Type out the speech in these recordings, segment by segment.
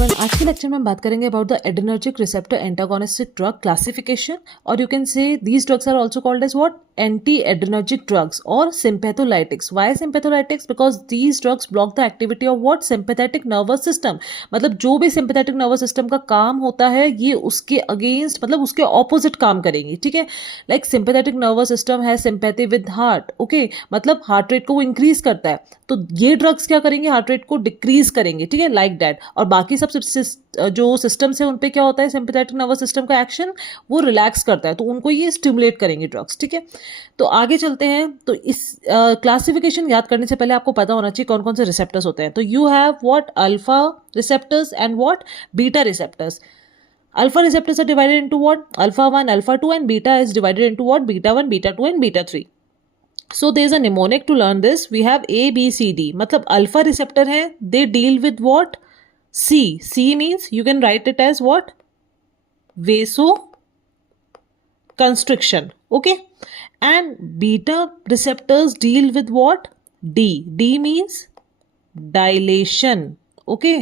Everyone, आज के lecture में हम बात करेंगे about the adrenergic receptor antagonistic drug classification, और you can say these drugs are also called as what, anti adrenergic drugs और sympatholytics. Why sympatholytics? Because these drugs block the activity of what, sympathetic nervous system. मतलब जो भी sympathetic nervous system का काम होता है ये उसके अगेंस्ट, मतलब उसके ऑपोजिट काम करेंगी. ठीक है, लाइक सिंपैथेटिक नर्वस सिस्टम है सिंपैथी विद हार्ट. ओके, मतलब हार्ट रेट को वो इंक्रीज करता है, तो ये ड्रग्स क्या करेंगे, हार्ट रेट को डिक्रीज करेंगे. ठीक है, लाइक दैट. और बाकी सब जो सिस्टम्स है उन पे क्या होता है, सिंपैथेटिक नर्वस सिस्टम का एक्शन वो रिलैक्स करता है, तो उनको ये स्टिमुलेट करेंगे ड्रग्स. ठीक है, तो आगे चलते हैं. तो इस क्लासिफिकेशन याद करने से पहले आपको पता होना चाहिए कौन कौन से रिसेप्टर्स होते हैं. तो you have what, alpha receptors and what, beta receptors. Alpha receptors are divided into what? Alpha 1, alpha 2, and beta is divided into what? Beta 1, beta 2, and beta 3. So there is a mnemonic to learn this. We have A, B, C, D. मतलब alpha receptor है, they deal with what? C. C means you can write it as what? Vasoconstriction. Okay. And beta receptors deal with what? D. D means dilation. Okay.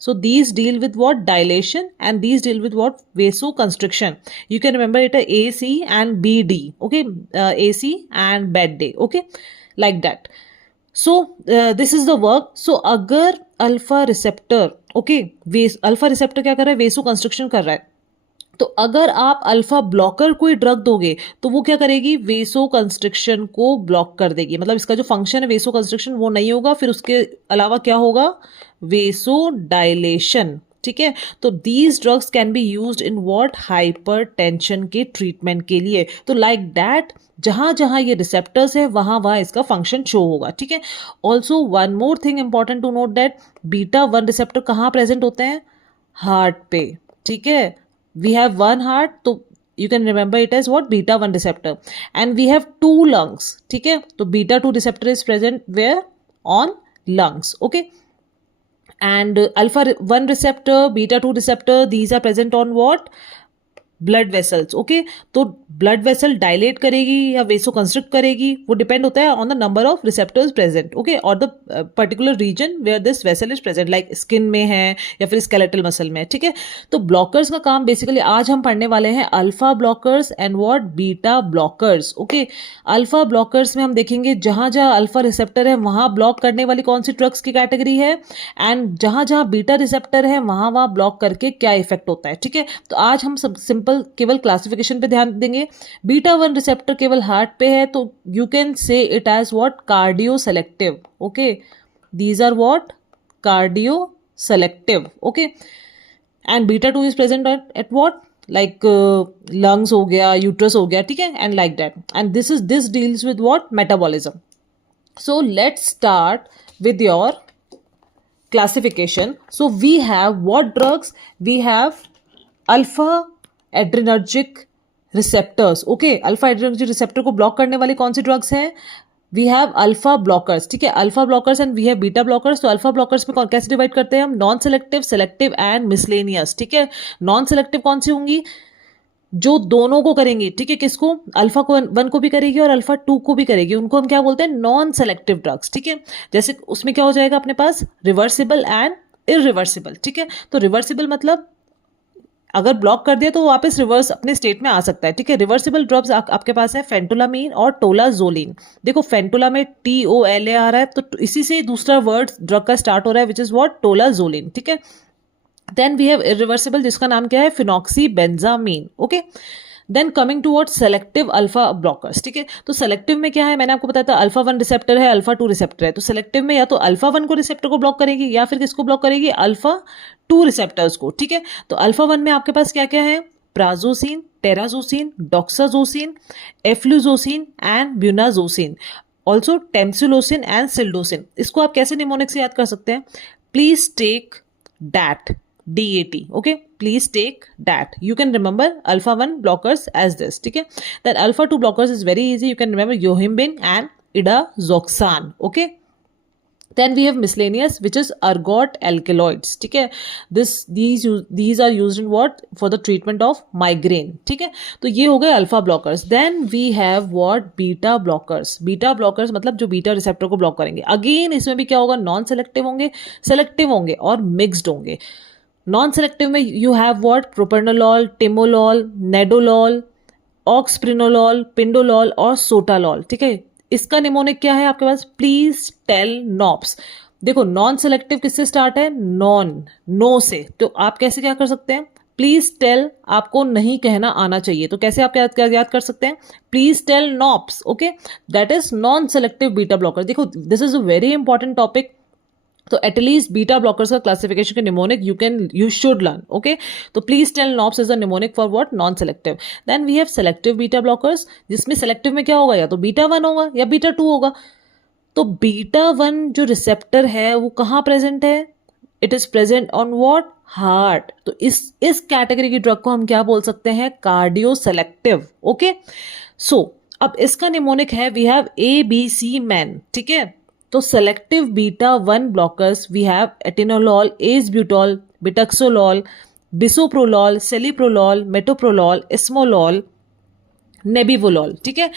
So these deal with what? Dilation, and these deal with what? Vasoconstriction. You can remember it as AC and BD. Okay, AC and bad day. Okay, like that. So this is the work. So अगर alpha receptor, okay, alpha receptor क्या कर रहा है, वेसोकंस्ट्रक्शन कर रहा है, तो अगर आप अल्फा ब्लॉकर कोई ड्रग दोगे तो वो क्या करेगी, वेसो कंस्ट्रिक्शन को ब्लॉक कर देगी. मतलब इसका जो फंक्शन है वेसो कंस्ट्रिक्शन वो नहीं होगा, फिर उसके अलावा क्या होगा, वेसो डायलेशन. ठीक है, तो these drugs can be used in what, hyper tension के ट्रीटमेंट के लिए. तो लाइक दैट जहां जहां ये रिसेप्टर्स है वहां वहां इसका फंक्शन शो होगा. ठीक है, also one more thing important to note that beta 1 receptor कहाँ प्रेजेंट होते हैं, हार्ट पे. ठीक है, we have one heart, तो you can remember it as what, beta 1 receptor, and we have 2 lungs. ठीक है, तो beta 2 receptor is present where, on lungs. Okay, and alpha 1 receptor, beta 2 receptor, these are present on what, blood vessels. Okay, तो blood vessel dilate करेगी या vasoconstrict करेगी वो depend होता है on the number of receptors present. Okay, और the particular region where this vessel is present, like skin में है या फिर स्केलेटल मसल में. ठीक है, तो ब्लॉकर्स का काम बेसिकली आज हम पढ़ने वाले हैं alpha blockers and what, beta blockers. Okay, alpha blockers में हम देखेंगे जहां जहां अल्फा रिसेप्टर है वहां ब्लॉक करने वाली कौन सी ड्रग्स की कैटेगरी है, एंड जहां जहां बीटा रिसेप्टर है वहां वहां ब्लॉक करके क्या इफेक्ट होता है. ठीक है, तो आज हम सब सिंपल केवल क्लासिफिकेशन पे ध्यान देंगे. बीटा 1 रिसेप्टर केवल हार्ट पे है, तो you can say it as what, cardio selective. Okay, these are what, cardio selective. Okay, and beta 2 is present at what, like lungs हो गया, यूट्रस हो गया. ठीक है, and like that, and this deals with what, metabolism. So let's start with your classification. So we have what drugs? We have alpha adrenergic receptors. Okay, alpha adrenergic receptor को block करने वाली कौन सी drugs हैं, we have alpha blockers. ठीक है, alpha blockers and we have beta blockers. तो alpha blockers में कैसे डिवाइड करते हैं हम, non selective, selective and miscellaneous. ठीक है, नॉन सेलेक्टिव कौन सी होंगी, जो दोनों को करेंगी. ठीक है, किसको, अल्फा को 1 को भी करेगी और अल्फा 2 को भी करेगी, उनको हम क्या बोलते हैं, नॉन सेलेक्टिव ड्रग्स. ठीक है, जैसे उसमें क्या हो जाएगा अपने पास, रिवर्सिबल एंड इरिवर्सिबल. ठीक है, तो रिवर्सिबल मतलब अगर ब्लॉक कर दिया तो वापस रिवर्स अपने स्टेट में आ सकता है. ठीक है, रिवर्सिबल ड्रग्स आपके पास है फेंटोलामीन और टोलाजोलिन. देखो फेंटोला में TOLA आ रहा है, तो इसी से दूसरा वर्ड ड्रग का स्टार्ट हो रहा है विच इज व्हाट, टोलाजोलिन. ठीक है, देन वी हैव इरिवर्सिबल जिसका नाम क्या है, phenoxybenzamine. Okay, then coming to what, selective alpha blockers. ठीक है, तो सेलेक्टिव में क्या है, मैंने आपको बताया था अल्फा 1 रिसेप्टर है, अल्फा 2 रिसेप्टर है. तो सेलेक्टिव में या तो अल्फा 1 को रिसेप्टर को ब्लॉक करेगी या फिर किसको ब्लॉक करेगी, अल्फा 2 रिसेप्टर्स को. ठीक है, तो अल्फा 1 में आपके पास क्या क्या है, prazosin, terazosin, doxazosin, alfuzosin and bunazosin, also tamsulosin and silodosin. इसको आप कैसे निमोनिक से याद कर सकते हैं, please take DAT. Okay, please take DAT. You can remember alpha 1 blockers as this. ठीक है, then alpha 2 blockers is very easy. You can remember yohimbine and idazoxan. Okay, then we have miscellaneous which is ergot alkaloids. ठीक है, these are used in what, for the treatment of migraine. ठीक है, तो ये हो गए alpha blockers. then we have what, beta blockers. Beta blockers मतलब जो बीटा रिसेप्टर को ब्लॉक करेंगे. अगेन इसमें भी क्या होगा, नॉन सेलेक्टिव होंगे, सेलेक्टिव होंगे और मिक्स्ड होंगे. नॉन सेलेक्टिव में you have what, propranolol, timolol, nadolol, oxprenolol, pindolol और सोटालॉल, ठीक है। इसका निमोनिक क्या है आपके पास, प्लीज टेल नॉप्स। देखो नॉन सेलेक्टिव किससे स्टार्ट है, नॉन, नो से, तो आप कैसे क्या कर सकते हैं, प्लीज टेल आपको नहीं कहना आना चाहिए, तो कैसे आप याद कर सकते हैं, please tell NOPS, okay, that is non selective beta blocker. देखो this is a very important topic, तो एटलीस्ट बीटा ब्लॉकर्स का क्लासिफिकेशन के mnemonic you should learn, okay. तो please tell NOPS is a mnemonic for what, non selective. Then we have selective beta blockers, जिसमें selective में क्या होगा, या तो बीटा 1 होगा या बीटा 2 होगा। तो बीटा 1 जो रिसेप्टर है वो कहाँ प्रेजेंट है, it is present on what, heart. तो इस कैटेगरी की ड्रग को हम क्या बोल सकते हैं, कार्डियो सेलेक्टिव, ओके। सो अब इसका निमोनिक है, वी हैव ABC मैन, ठीक है। तो selective beta 1 blockers we have atenolol, acebutolol, betaxolol, bisoprolol, celiprolol, metoprolol, esmolol, nebivolol, ठीक है।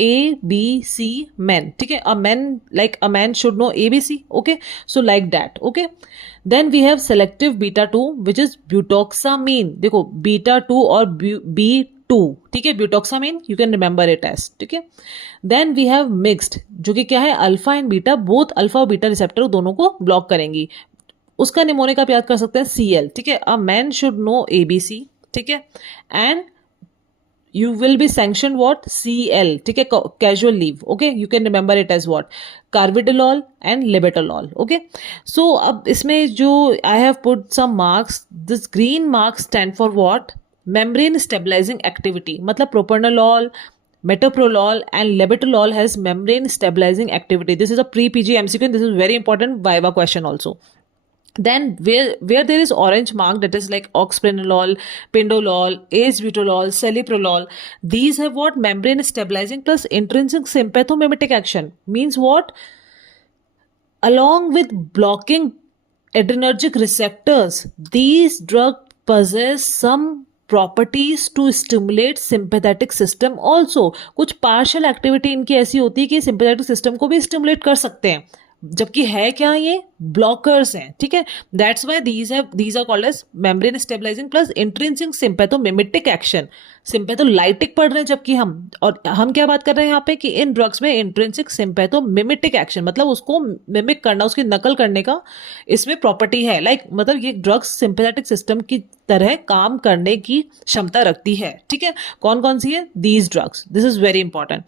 ABC men, ठीक है, a man should know ABC, okay, so like that, okay. Then we have selective beta 2 which is butoxamine, देखो beta 2 और B2, ठीक है, butoxamine you can remember it as, ठीक है। Then we have mixed, जो कि क्या है, alpha and beta, both alpha और बीटा रिसेप्टर दोनों को ब्लॉक करेंगी। उसका निमोनिक आप याद कर सकते हैं CL, ठीक है, a man should know ABC, ठीक है, and you will be sanctioned what, CL, ठीक है, casual leave, okay, you can remember it as what, carvedilol and labetalol, okay. So अब इसमें जो I have put some marks, this green marks stand for what, membrane stabilizing activity, मतलब propranolol, metoprolol and labetalol has membrane stabilizing activity. This is a pre-PG MCQ and this is very important viva question also. Then where there is orange mark, that is like oxprenolol, pindolol, acebutolol, celiprolol, these have what, membrane stabilizing plus intrinsic sympathomimetic action, means what, along with blocking adrenergic receptors, these drugs possess some properties to stimulate sympathetic system also. कुछ partial activity इनकी ऐसी होती है कि sympathetic system को भी stimulate कर सकते हैं, जबकि है क्या, ये ब्लॉकर्स हैं, ठीक है। That's why these are called as membrane stabilising plus intrinsic sympathomimetic action. Sympatholytic पढ़ रहे हैं जबकि हम क्या बात कर रहे हैं यहाँ पे कि इन ड्रग्स में इंट्रिंसिक सिंपैथोमिमेटिक एक्शन, मतलब उसको मिमिक करना, उसकी नकल करने का इसमें प्रॉपर्टी है। मतलब ये ड्रग्स सिंपैथेटिक सिस्टम की तरह काम करने की क्षमता रखती है, ठीक है। कौन कौन सी है, these drugs, this is very important.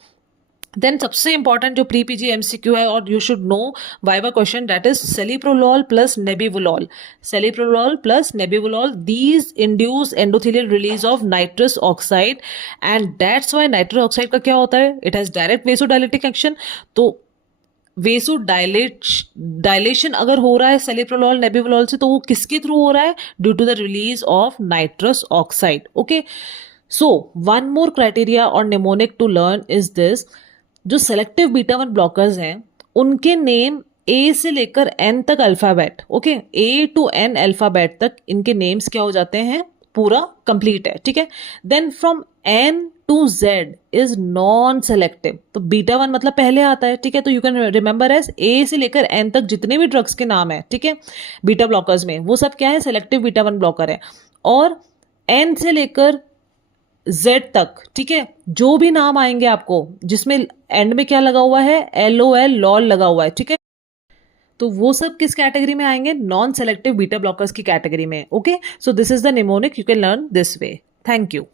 Then सबसे इंपॉर्टेंट जो प्री पीजी एमसीक्यू है और you should know viva question, that is celiprolol plus nebivolol. Celiprolol plus nebivolol, these induce endothelial release of nitrous oxide and that's why nitrous oxide का क्या होता है, it has direct vasodilatic action. तो वेसो dilation अगर हो रहा है सेलिप्रोलॉल nebivolol से, तो वो किसके थ्रू हो रहा है, due to the release of nitrous oxide, okay. So one more criteria और mnemonic to learn is this, जो सेलेक्टिव बीटा 1 ब्लॉकर्स हैं उनके नेम ए से लेकर एन तक alphabet, okay, A to N alphabet तक इनके नेम्स क्या हो जाते हैं, पूरा कंप्लीट है, ठीक है। Then from N to Z is non selective, तो बीटा 1 मतलब पहले आता है, ठीक है। तो you can remember as A से लेकर N तक जितने भी ड्रग्स के नाम है, ठीक है, बीटा ब्लॉकर्स में, वो सब क्या है, सेलेक्टिव बीटा 1 ब्लॉकर है। और N से लेकर Z तक, ठीक है, जो भी नाम आएंगे आपको जिसमें एंड में क्या लगा हुआ है, LOL लॉल लगा हुआ है, ठीक है, तो वो सब किस कैटेगरी में आएंगे, नॉन सेलेक्टिव बीटा ब्लॉकर्स की कैटेगरी में, okay. So this is the mnemonic, you can learn this way. Thank you.